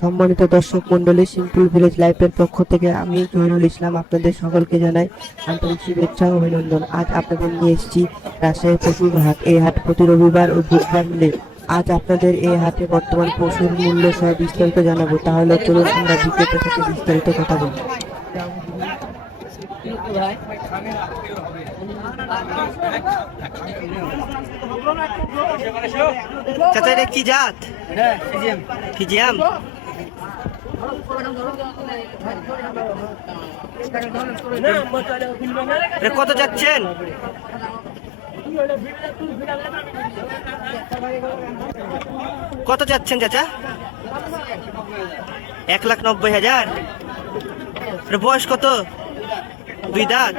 সম্মানিত দর্শক মন্ডলী, সিম্পল ভিলেজ লাইফের পক্ষ থেকে আমি জহিরুল ইসলাম আপনাদের সকলকে জানাই আন্তরিক শুভেচ্ছা ও অভিনন্দন। আজ আপনাদের নিয়ে এসেছি রাজশাহী পশুর হাট। এই হাট প্রতি রবিবার ও বুধবার মিলে। আজ আপনাদের এই হাটে বর্তমান পশুর মূল্য সহ বিস্তারিত জানাবো। তাহলে চলুন আমরা বিক্রেতা থেকে বিস্তারিত কথা বলি। চাচা, এটা কি জাত? ফিজিয়াম। কত যাচ্ছেন? কত যাচ্ছেন চাচা? 1,90,000। বয়স কত? 2 দাঁত।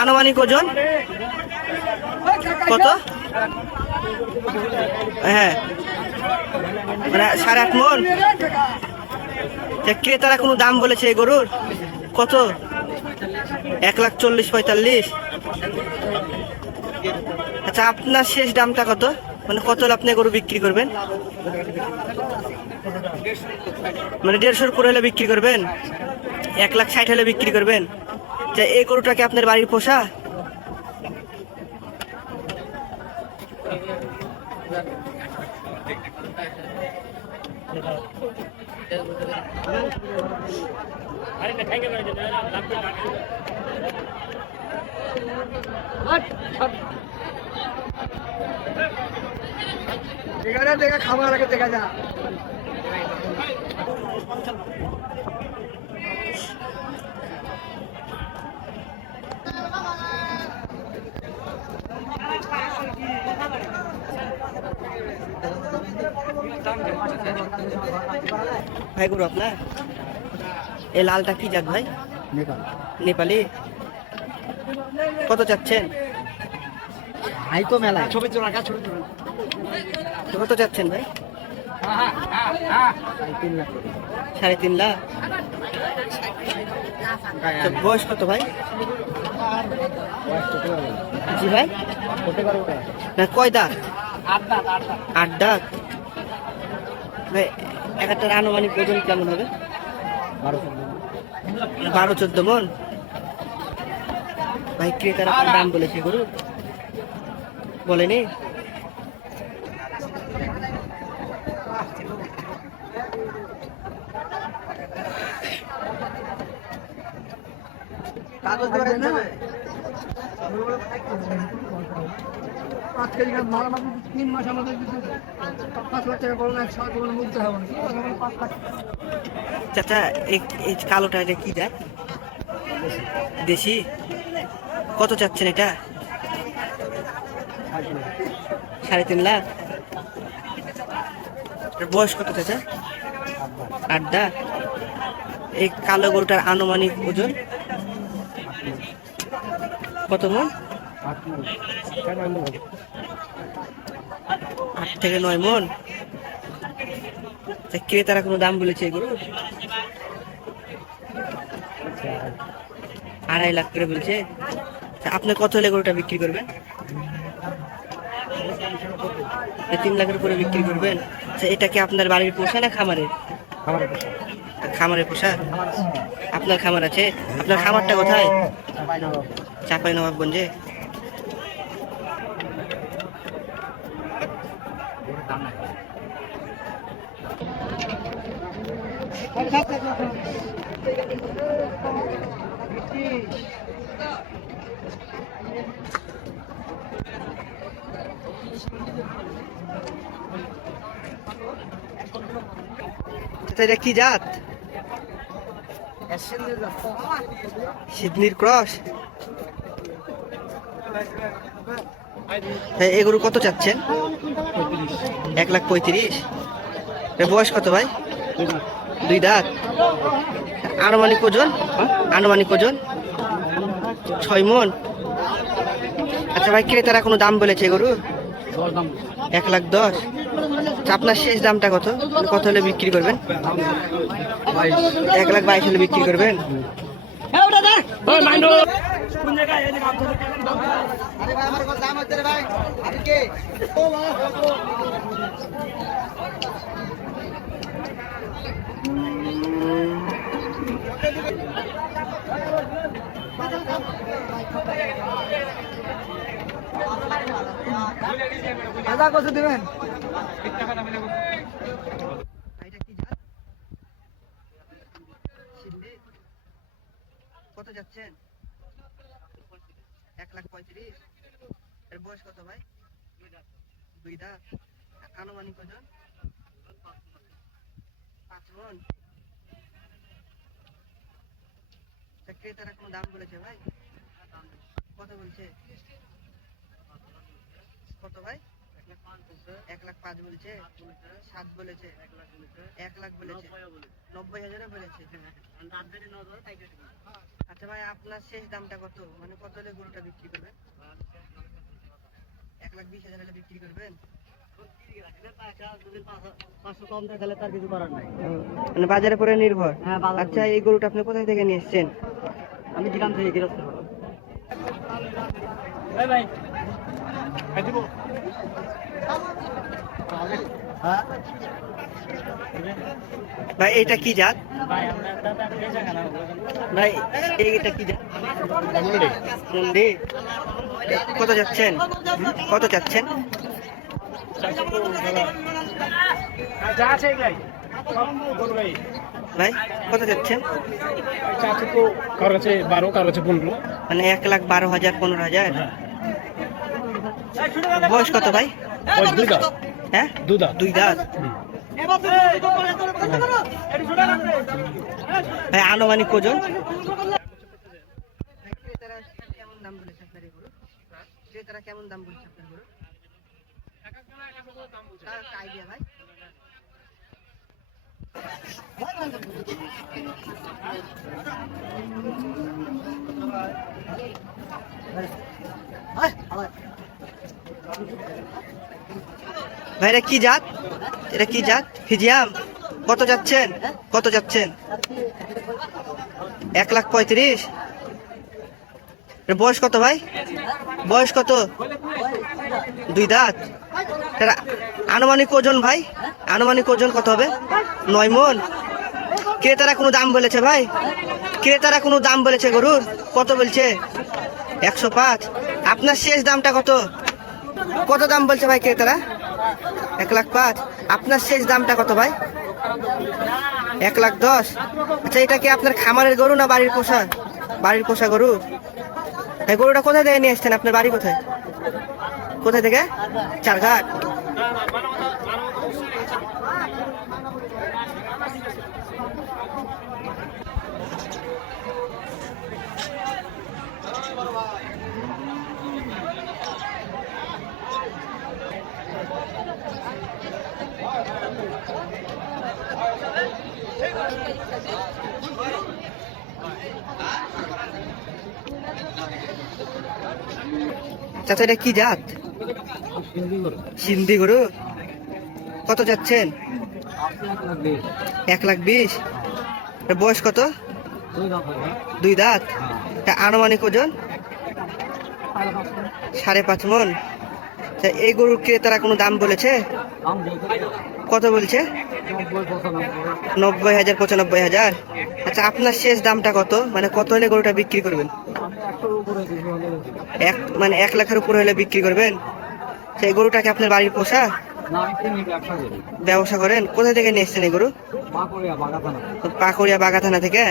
আনুমানিক ওজন কত? হ্যাঁ, মানে 8.5 মণ। ক্রেতারা কোনো দাম বলেছে এই গরুর? কত? 1,40,45। আচ্ছা, আপনার শেষ দামটা কত? মানে কত হলে আপনি গরু বিক্রি করবেন? মানে 150 উপরে হলে বিক্রি করবেন? 1,60,000 হলে বিক্রি করবেন? আচ্ছা, এই গরুটা কি আপনার বাড়ির পোষা? দেখা খাবার আগে দেখা যা। ভাই গরু আপনার? এই লালটা কি জাত ভাই? নেপালি। কত চাচ্ছেন? আই তো মেলায় ছবি চোরা ছবি কত চাচ্ছেন ভাই? 3.5 লাখ। বয়স কত ভাই? জি ভাই, না কয় দাঁত? 8 দাঁত। ভাই একটার আনুমানিক ওজন কেমন হবে? 12-14 মণ। ভাই ক্রেতারা দাম বলেছে গরু? বলেনি? চাচা, এই কালোটা এটা কি জাত? দেশি। কত চাচ্ছেন এটা? 3.5 লাখ। বয়স কত চাচা? 8 দাঁত। এই কালো গরুটার আনুমানিক ওজন কত মণ? 8 থেকে 9 মণ। ক্রেতারা কোনো দাম বলেছে গরু? 2.5 লাখ করে বলছে। আপনি কত হলে গরুটা বিক্রি করবেন? 3 লাখের উপরে বিক্রি করবেন। এটা কি আপনার বাড়ির পোষা না খামারের? খামারে পোষা। আপনার খামার আছে? আপনার খামারটা কোথায়? চাঁপাইনবাবগঞ্জে। এটা কি জাত? সিডনির ক্রস। এগুলো কত চাচ্ছেন? 1,35,000। বয়স কত ভাই? 2 দাঁত। আনুমানিক ওজন? আনুমানিক ওজন 6 মণ। আচ্ছা ভাই, ক্রেতারা কোনো দাম বলেছে গরুর? 1,10,000। আপনার শেষ দামটা কত? কত হলে বিক্রি করবেন? 1,22,000 হলে বিক্রি করবেন? দাদা কত দেবেন? এটা কি জাত? সিন্ধি। কত যাচ্ছেন? 1,35,000। এর বয়স কত ভাই? 2 দাঁত। আনুমানিক ওজন? 5 মণ। তা ক্রেতারা কোনো দাম বলেছে ভাই? কত বলছে? কত ভাই? 1,05,000 বলছে, 7 বলেছে, 1,00,000 বলেছে, 90,000 বলেছে। আচ্ছা ভাই, আপনার শেষ দামটা কত? মানে কত হলে গরুটা বিক্রি করবেন? 1,20,000 হলে বিক্রি করবেন? মানে বাজারের উপরে নির্ভর। আচ্ছা, এই গরুটা আপনি কোথায় থেকে নিয়ে এসেছেন? আমি গ্রাম থেকে গিরস্ত ভাই এটা কি জাত? ভাই এইটা কি জাত? মুন্ডি। কত যাচ্ছেন? কত চাচ্ছেন? ভাই কত যাচ্ছেন? কারো আছে 12, কারো আছে 15। মানে 1,12,000, 15,000। বয়স কত ভাই? ওই 2 দাঁত। হ্যাঁ, 2 দাঁত। 2 দাঁত। ভাই আনুমানিক ওজন? ক্রেতারা কেমন দাম বলেছে আপনার এই গরু? ক্রেতারা কেমন দাম বলছে আপনার গরু? আইডিয়া ভাই? ভাই এটা কি জাত? এটা কি জাত? ফিজিয়াম। কত যাচ্ছেন? কত যাচ্ছেন? 1,35,000। এর বয়স কত ভাই? বয়স কত? 2 দাঁত। এর আনুমানিক ওজন ভাই? আনুমানিক ওজন কত হবে? 9 মণ। ক্রেতারা কোনো দাম বলেছে ভাই? ক্রেতারা কোনো দাম বলেছে গরুর? কত বলছে? 105। আপনার শেষ দামটা কত? কত দাম বলছে ভাই ক্রেতারা? 1,05,000। আপনার শেষ দামটা কত ভাই? 1,10,000। আচ্ছা, এটা কি আপনার খামারের গরু না বাড়ির পোষা? বাড়ির পোষা গরু। এই গরুটা কোথায় থেকে নিয়ে এসছেন? আপনার বাড়ি কোথায়? কোথায় থেকে? চারঘাট। চাচা এটা কি জাত? সিন্ধি গরু। কত যাচ্ছেন? 1,20,000। এর বয়স কত? 2 দাঁত। তা আনুমানিক ওজন? 5.5 মণ। তা এই গরুর ক্রেতারা কোনো দাম বলেছে? কত বলছে? 90,000, 95,000। আচ্ছা, আপনার শেষ দামটা কত? মানে কত হলে গরুটা বিক্রি করবেন? মানে 1,00,000 উপরে হলে বিক্রি করবেন? সেই গরুটাকে আপনার বাড়ির পোষা? ব্যবসা করেন? কোথা থেকে নিয়ে এসছেন এই গরু? পাকুড়িয়া বাগা থানা থেকে।